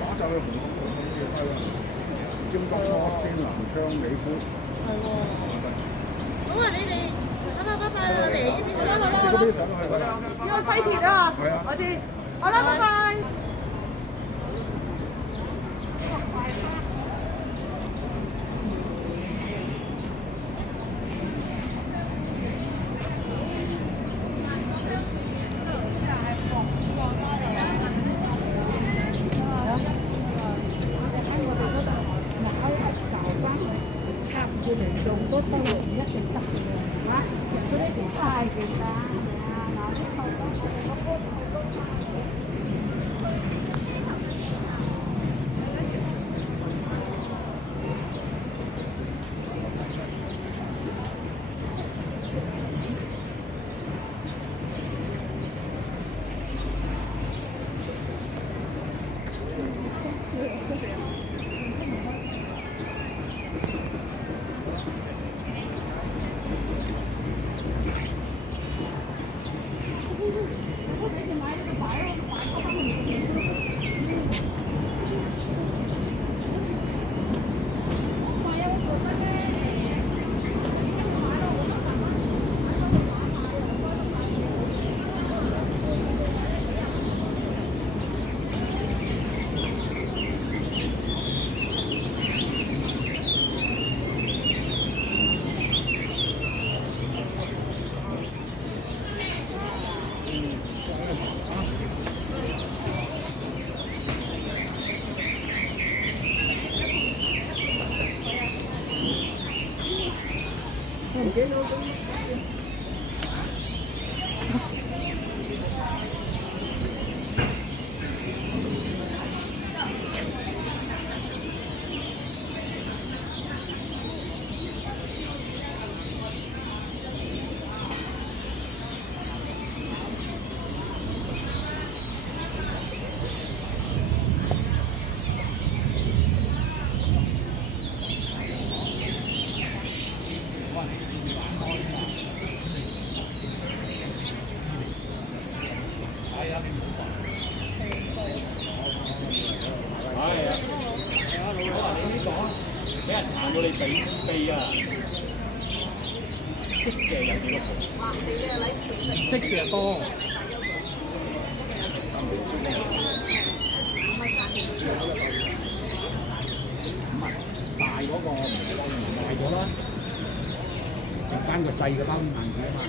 打就去紅磡嗰啲嘢低啦，尖東、柯士甸、南昌、美孚。係喎。咁啊，你哋拜拜啦，我哋呢邊拜拜嗰邊上去㗎啦。呢個西鐵啊，係啊。我知。好啦，拜拜。做多啲唔一定得嘅嚇，嗰啲條快嘅㗎，嗱啲後多俾人彈到你鼻啊！識嘅有幾多個？識嘅多。大嗰個賣咗啦，剩翻個細嘅包硬嘅啊嘛，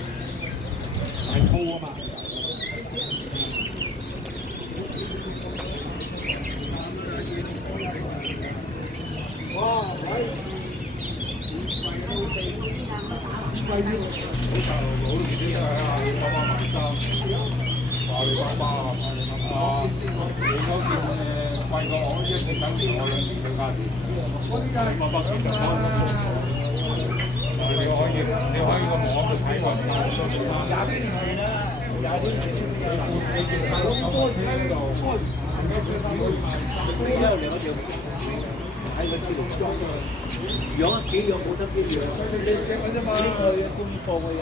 大粗啊嘛。好頭佬呢啲係啊，爸爸買衫，阿里巴巴啊，你嗰件貴過我一件等於我2件嘅價錢。阿里巴巴其實都你可以個網度睇過，養幾養冇得幾養，你呢個供貨嘅人，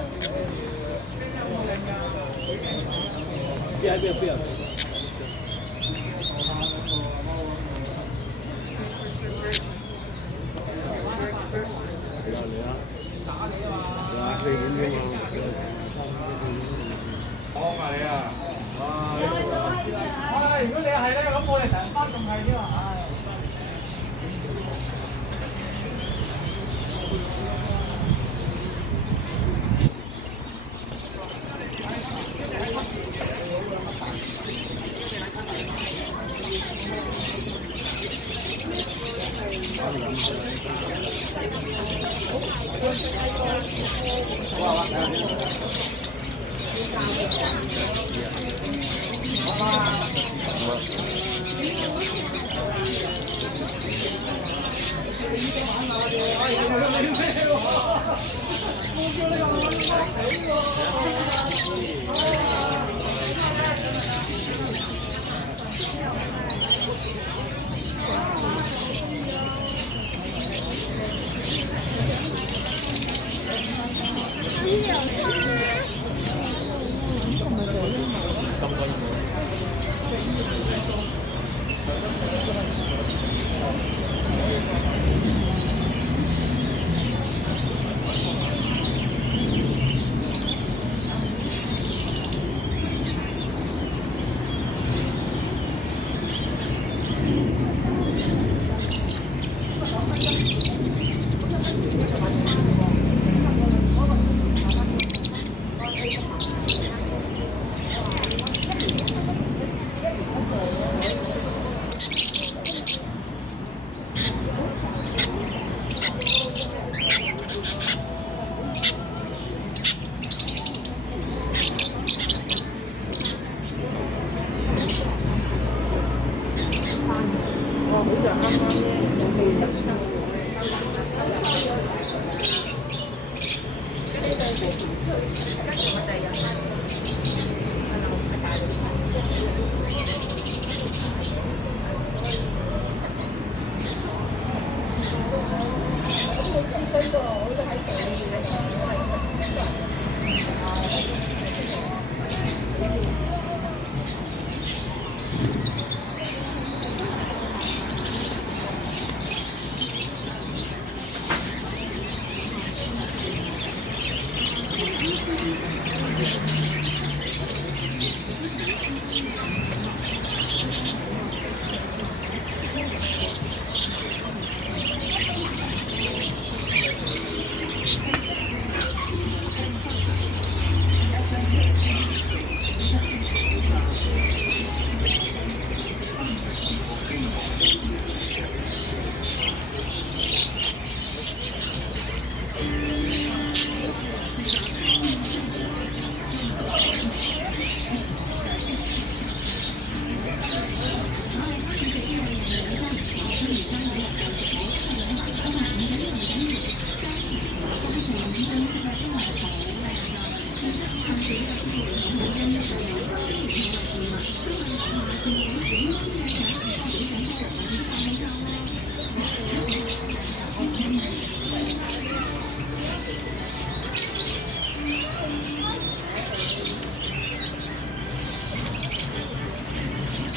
知喺邊啊？4點啫嘛。幫下你啊！如果你係咧，咁我哋成班仲係添啊！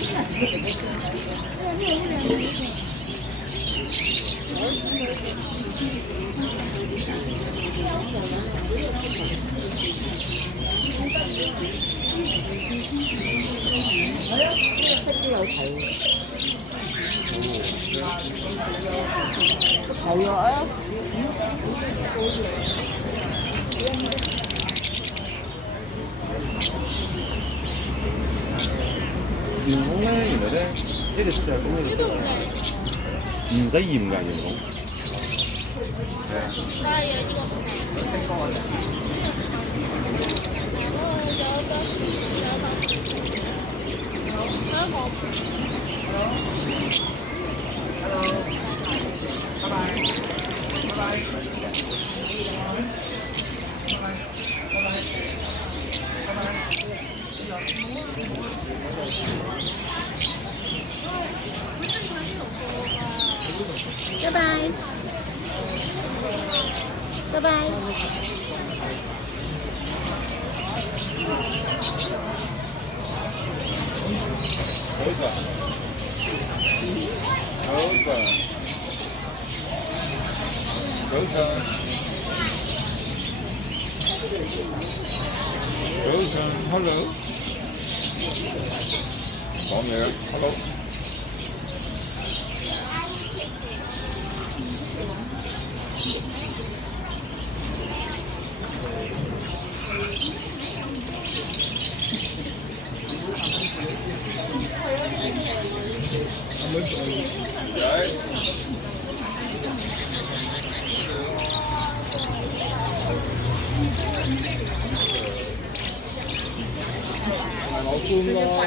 係啊！元朗咧，原來咧呢個就係咁嘅咯，唔使鹽㗎元朗。係啊。係啊，呢個拜拜，拜拜。Hello。講嘢啊 ，Hello。攞官咯。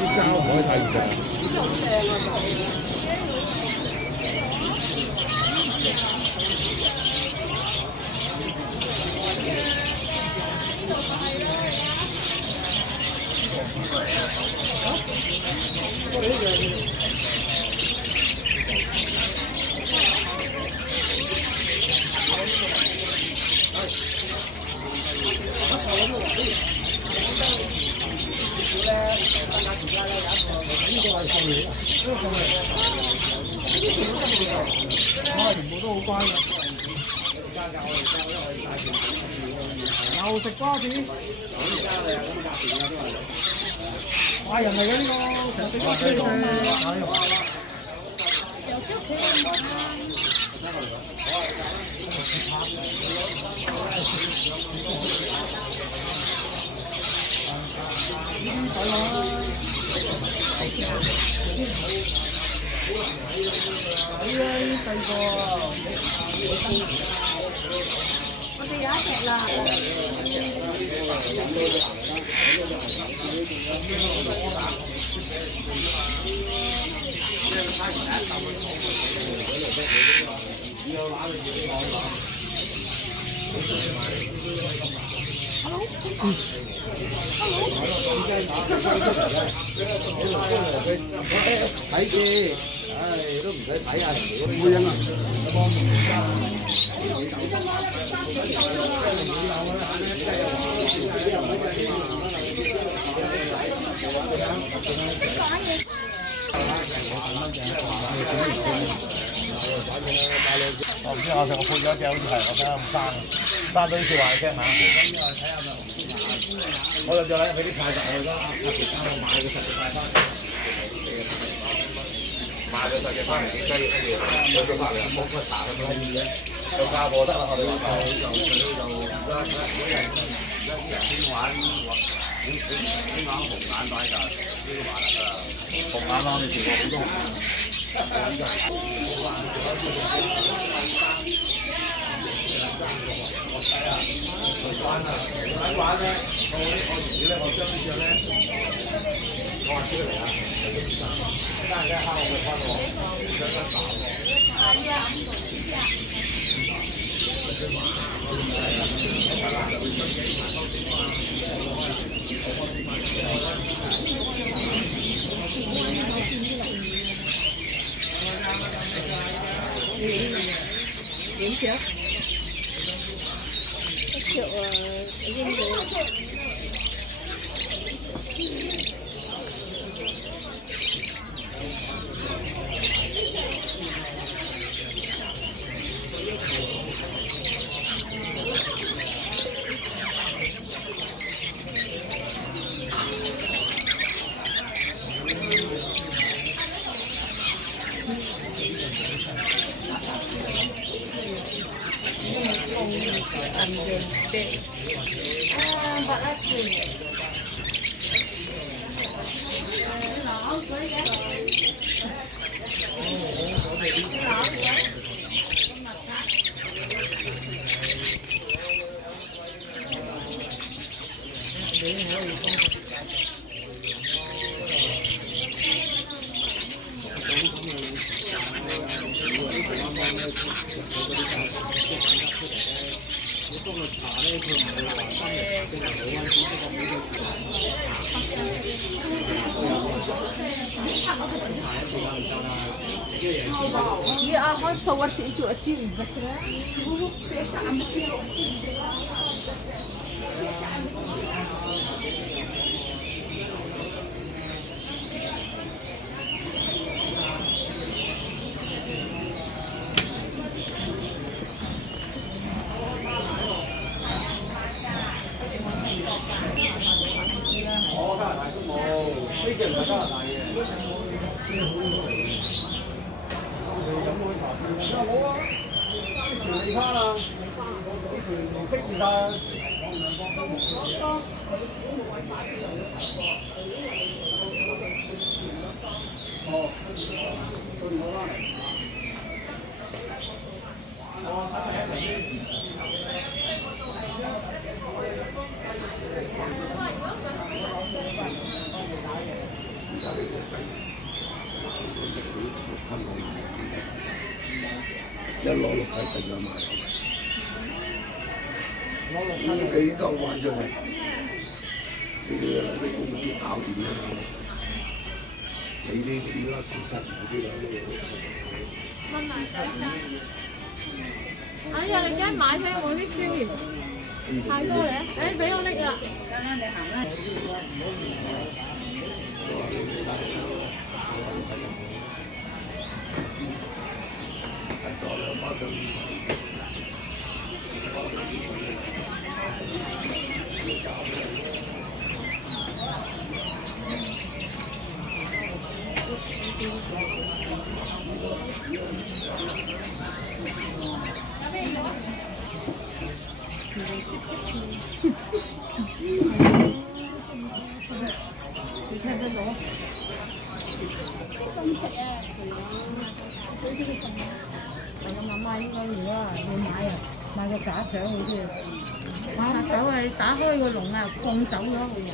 啲膠唔可以睇㗎。全部都好乖㗎。又食瓜子。壞人嚟嘅呢個，成日食瓜子嘅。係啊，細個啊！我哋有一隻啦。睇住，唉，都唔使睇下人哋嗰啲會啊！我唔知我食我配咗隻好似係我睇下咁生到啲說話你聽下。我就再俾啲菜實我啦，特別啱我買個實嘅菜翻嚟，買個實嘅翻嚟雞，跟住攞咗翻嚟煲個茶咁可以嘅，就價貨得啦，我哋就而家睇下每人一人玩。眼紅眼帶㗎，呢個麻辣㗎，紅眼啦，你食過好多紅眼。玩玩咧，我自己咧，我將呢隻咧，我話出嚟啊！但係咧，蝦我嘅翻喎，將一打點條？1條已經冇。يا هون صورت انتو اسير متذكرة؟我加拿大都冇，呢隻唔係加拿大嘅。好啊，幾時你卡啦？幾時逼住晒啊？哦，到時我翻嚟。我睇睇一陣。一攞落去就有賣。幾嚿賣出嚟，呢啲公司搞掂啦。你呢啲啦，其實嗰啲啦。問埋哎呀，你而家買起我啲鮮鹽太多咧，誒俾我拎啦。等陣你行啦。買個假相好啲啊！買個手啊，打開個籠啊，放走咗佢啊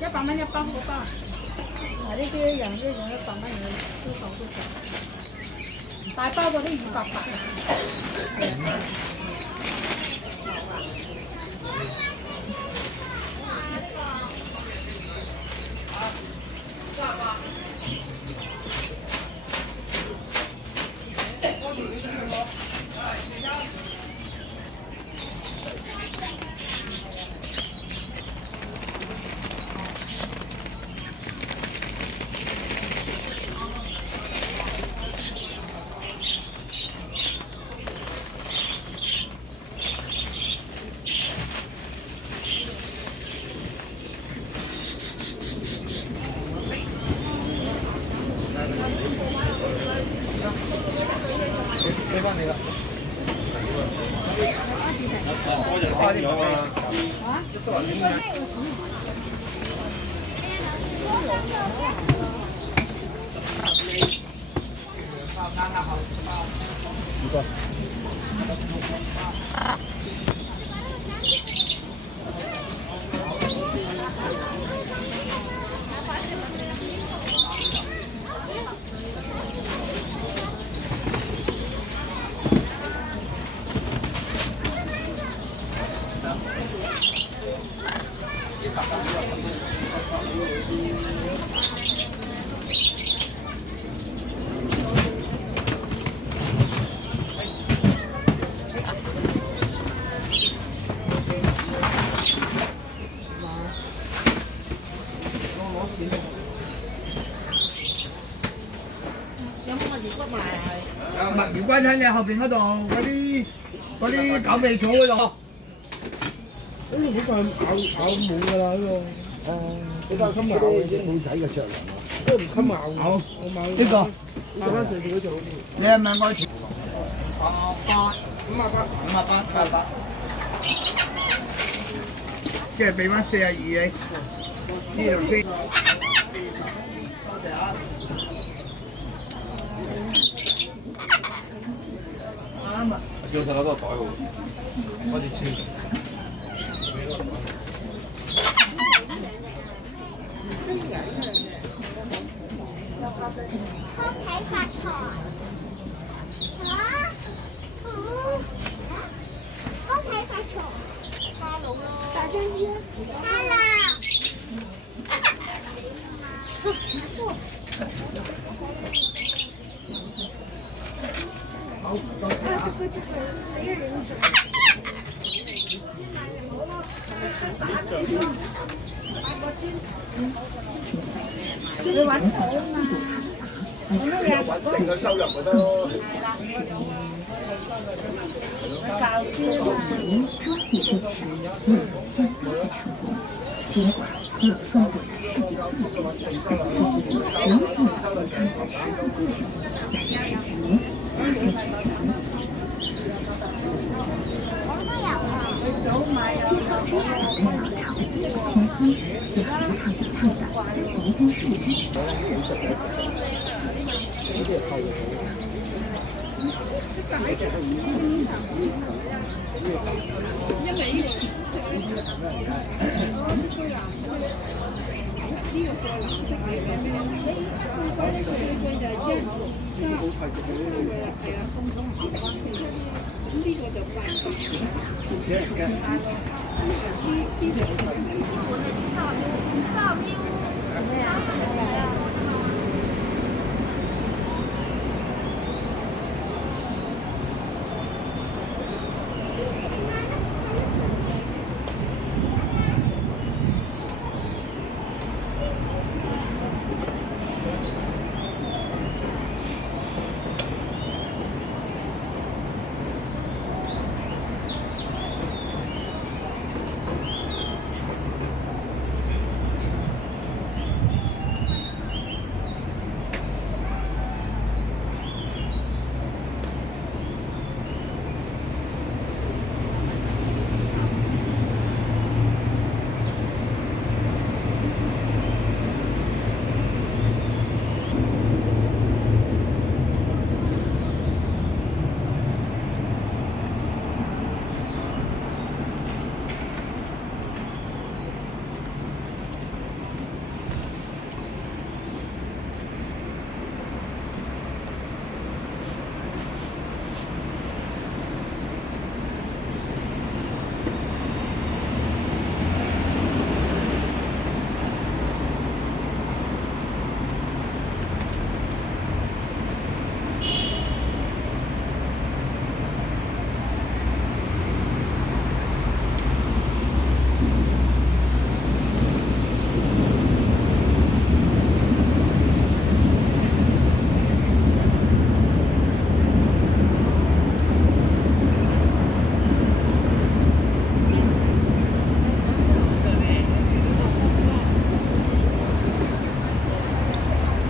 ！100蚊一包嗰包，嗱呢啲人都用100蚊嘅都講都得，大包嗰啲280啊。墨魚關喺你後邊嗰度，嗰啲狗尾草嗰度。呢個咬冇㗎啦呢個。哦，你話今日冇仔嘅雀人啊？都唔襟咬。好，我買呢個。你睇下上邊嗰隻好啲。你係咪愛錢？58，即係俾翻42你。呢度先。多謝啊！啱啊！叫晒嗰個袋喎，開始簽。睇發財嚇！恭喜發財！哈佬咯！大張啲啊！哈啦！好，多謝啊！你穩定嘅收入咪得咯。教您专业支持领先发展成功，结果又错过了世界各地。其实人与人看到生活故事，那就是人大家成功。建造职场的老常谦虚，也很不看不看的将一根树枝。照片。